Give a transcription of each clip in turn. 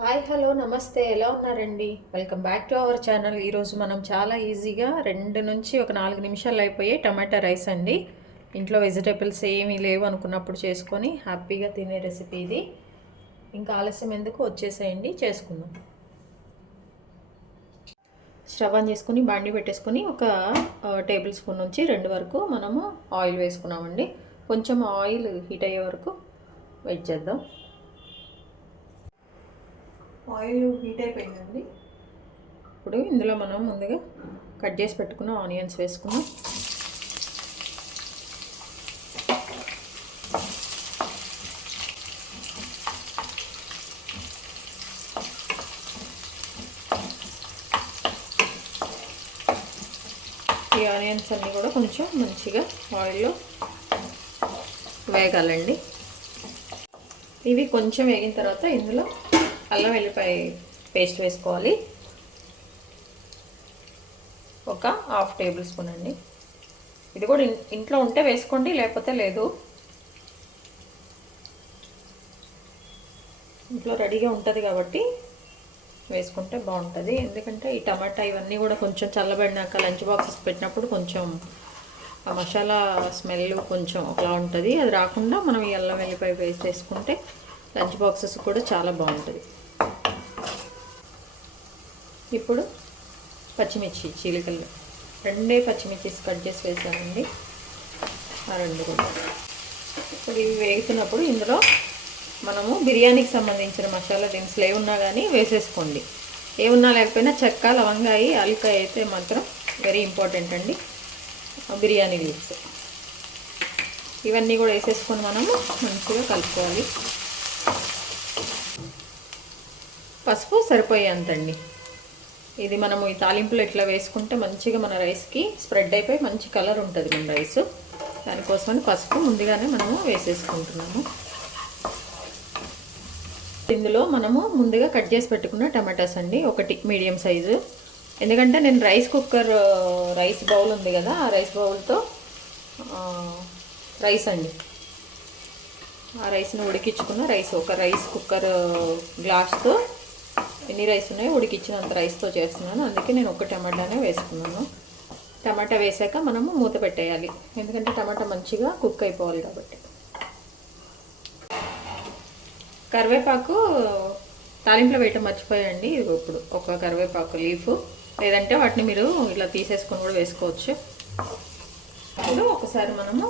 Hi hello నమస్తే ఎలా ఉన్నారండి? Welcome back to our channel. ఈరోజు మనం చాలా ఈజీగా 2 నుంచి ఒక 4 నిమిషాల్లో అయిపోయే టమాటా రైస్ అండి. ఇంట్లో వెజిటేబుల్స్ ఏమీ లేవు అనుకున్నప్పుడు చేసుకొని హ్యాపీగా తినే రెసిపీ ఇది. ఇంకా ఆలస్యం ఎందుకు, వచ్చేసేయండి, చేసుకుందాం. స్టవ్ ఆన్ చేసుకుని బాండి పెట్టేసుకొని ఒక టేబుల్ స్పూన్ నుంచి 2 వరకు మనము ఆయిల్ వేసుకున్నామండి. కొంచెం ఆయిల్ హీట్ అయ్యే వరకు వెయిట్ చేద్దాం. ఆయిల్ హీట్ అయిపోయిందండి. ఇప్పుడు ఇందులో మనం ముందుగా కట్ చేసి పెట్టుకున్న ఆనియన్స్ వేసుకున్నాం. ఈ ఆనియన్స్ అన్నీ కూడా కొంచెం మంచిగా ఆయిల్లో వేగాలండి. ఇవి కొంచెం వేగిన తర్వాత ఇందులో అల్లం వెల్లిపాయ పేస్ట్ వేసుకోవాలి. ఒక హాఫ్ టేబుల్ స్పూన్ అండి. ఇది కూడా ఇంట్లో ఉంటే వేసుకోండి, లేకపోతే లేదు. ఇంట్లో రెడీగా ఉంటుంది కాబట్టి వేసుకుంటే బాగుంటుంది. ఎందుకంటే ఈ టమాటా ఇవన్నీ కూడా కొంచెం చల్లబడినాక లంచ్ బాక్సెస్ పెట్టినప్పుడు కొంచెం ఆ మసాలా స్మెల్ కొంచెం ఒకలా ఉంటుంది. అది రాకుండా మనం ఈ అల్లం వెల్లిపాయ పేస్ట్ వేసుకుంటే లంచ్ బాక్సెస్ కూడా చాలా బాగుంటుంది. ఇప్పుడు పచ్చిమిర్చి చీలికలు 2 పచ్చిమిర్చి కట్ చేసి వేసానండి. ఆ 2 కూడా ఇప్పుడు ఇవి వేగుతున్నప్పుడు ఇందులో మనము బిర్యానీకి సంబంధించిన మసాలా దినుసులు ఏమున్నా కానీ వేసేసుకోండి. ఏమున్నా లేకపోయినా చెక్క, లవంగాయి, యాలక్కాయ అయితే మాత్రం వెరీ ఇంపార్టెంట్ అండి. బిర్యానీ లీవ్స్ ఇవన్నీ కూడా వేసేసుకొని మనము మంచిగా కలుపుకోవాలి. పసుపు సరిపోయేంతండి. ఇది మనము ఈ తాలింపులో ఇట్లా వేసుకుంటే మంచిగా మన రైస్కి స్ప్రెడ్ అయిపోయి మంచి కలర్ ఉంటుంది మన రైస్. దానికోసమని పసుపు ముందుగానే మనము వేసేసుకుంటున్నాము. ఇందులో మనము ముందుగా కట్ చేసి పెట్టుకున్న టమాటాస్ అండి, 1 మీడియం సైజు. ఎందుకంటే నేను రైస్ బౌల్ ఉంది కదా, ఆ రైస్ బౌల్తో రైస్ అండి, ఆ రైస్ని ఉడికించుకున్న రైస్, ఒక రైస్ కుక్కర్ గ్లాస్తో ఎన్ని రైస్ ఉన్నాయో ఉడికించినంత రైస్తో చేస్తున్నాను. అందుకే నేను 1 టమాటానే వేసుకున్నాను. టమాటా వేసాక మనము మూత పెట్టేయాలి, ఎందుకంటే టమాటా మంచిగా కుక్ అయిపోవాలి కాబట్టి. కరివేపాకు తాలింపులో వేయటం మర్చిపోయండి. ఇప్పుడు ఒక కరివేపాకు లీఫ్, లేదంటే వాటిని మీరు ఇలా తీసేసుకొని కూడా వేసుకోవచ్చు. ఇప్పుడు ఒకసారి మనము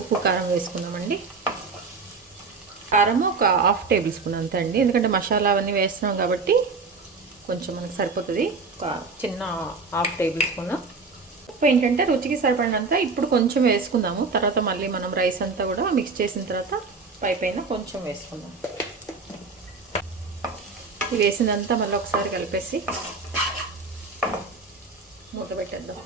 ఉప్పు కారం వేసుకుందామండి. కారం ఒక హాఫ్ టేబుల్ స్పూన్ అంతే అండి, ఎందుకంటే మసాలా అవన్నీ వేస్తున్నాం కాబట్టి కొంచెం మనకు సరిపోతుంది. ఒక చిన్న హాఫ్ టేబుల్ స్పూన్. ఉప్పు ఏంటంటే రుచికి సరిపడినంత ఇప్పుడు కొంచెం వేసుకుందాము. తర్వాత మళ్ళీ మనం రైస్ అంతా కూడా మిక్స్ చేసిన తర్వాత పైన కొంచెం వేసుకుందాం. ఇది వేసినంతా మళ్ళీ ఒకసారి కలిపేసి మూత పెట్టేద్దాం.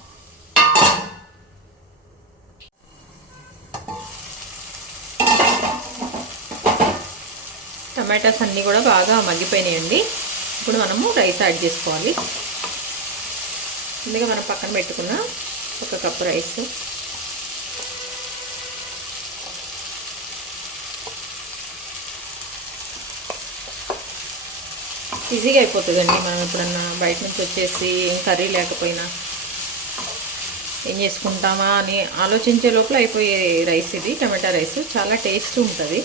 టమాటాస్ అన్నీ కూడా బాగా మగ్గిపోయినాయండి. ఇప్పుడు మనము రైస్ యాడ్ చేసుకోవాలి. ముందుగా మనం పక్కన పెట్టుకున్న 1 కప్పు రైస్, ఈజీగా అయిపోతుందండి. మనం ఎప్పుడన్నా బయట నుంచి వచ్చేసి ఏం కర్రీ లేకపోయినా ఏం చేసుకుంటామా అని ఆలోచించే లోపల అయిపోయే రైస్ ఇది. టమాటా రైస్ చాలా టేస్ట్ ఉంటుంది.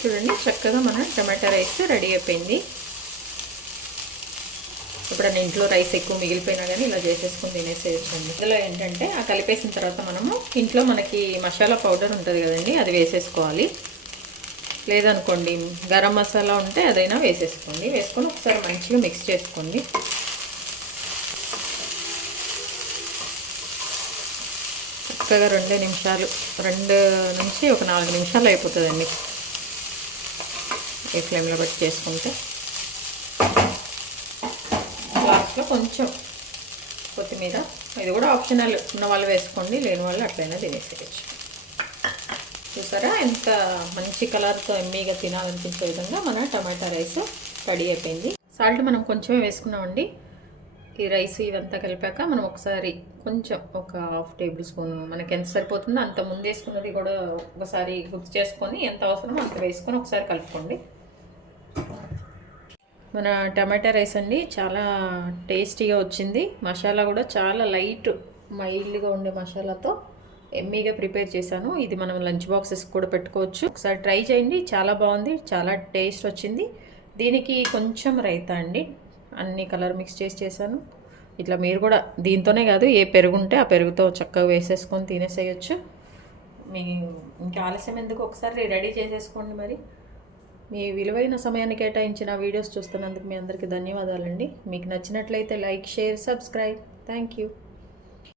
చూడండి, చక్కగా మన టమాటా రైస్ రెడీ అయిపోయింది. ఎప్పుడన్నా ఇంట్లో రైస్ ఎక్కువ మిగిలిపోయినా కానీ ఇలా చేసేసుకొని తినేసేయచ్చండి. ఇందులో ఏంటంటే ఆ కలిపేసిన తర్వాత మనము ఇంట్లో మనకి మసాలా పౌడర్ ఉంటుంది కదండి, అది వేసేసుకోవాలి. లేదనుకోండి గరం మసాలా ఉంటే అదైనా వేసేసుకోండి. వేసుకొని ఒకసారి మంచిగా మిక్స్ చేసుకోండి. చక్కగా 2 నుంచి ఒక 4 నిమిషాలు అయిపోతుందండి ఈ ఫ్లేమ్లో పెట్టి చేసుకుంటే. లాస్ట్లో కొంచెం కొత్తిమీర, ఇది కూడా ఆప్షనల్, ఉన్న వాళ్ళు వేసుకోండి, లేని వాళ్ళు అట్లయినా తినేసేయచ్చు. చూసారా ఎంత మంచి కలర్తో ఎమ్మీగా తినాలనిపించే విధంగా మన టమాటా రైస్ రెడీ అయిపోయింది. సాల్ట్ మనం కొంచెమే వేసుకున్నామండి. ఈ రైస్ ఇవంతా కలిపాక మనం ఒకసారి కొంచెం ఒక హాఫ్ టేబుల్ స్పూన్ మనకి ఎంత సరిపోతుందో అంత ముందు వేసుకున్నది కూడా ఒకసారి గుర్తు చేసుకొని ఎంత అవసరమో అంత వేసుకొని ఒకసారి కలుపుకోండి. మన టమాటా రైస్ అండి చాలా టేస్టీగా వచ్చింది. మసాలా కూడా చాలా లైట్ మైల్డ్గా ఉండే మసాలాతో ఎమ్మీగా ప్రిపేర్ చేశాను. ఇది మనం లంచ్ బాక్సెస్ కూడా పెట్టుకోవచ్చు. ఒకసారి ట్రై చేయండి, చాలా బాగుంది, చాలా టేస్ట్ వచ్చింది. దీనికి కొంచెం రైతా అండి, అన్ని కలర్ మిక్స్ చేశాను. ఇట్లా మీరు కూడా దీంతోనే కాదు, ఏ పెరుగు ఉంటే ఆ పెరుగుతో చక్కగా వేసేసుకొని తినేసేయచ్చు. మీ ఇంకా ఆలస్యం ఎందుకు, ఒకసారి రెడీ చేసేసుకోండి. మరి మీ విలువైన సమయాన్ని కేటాయించిన వీడియోస్ చూస్తున్నందుకు మీ అందరికీ ధన్యవాదాలండి. మీకు నచ్చినట్లయితే like, share, subscribe. Thank you.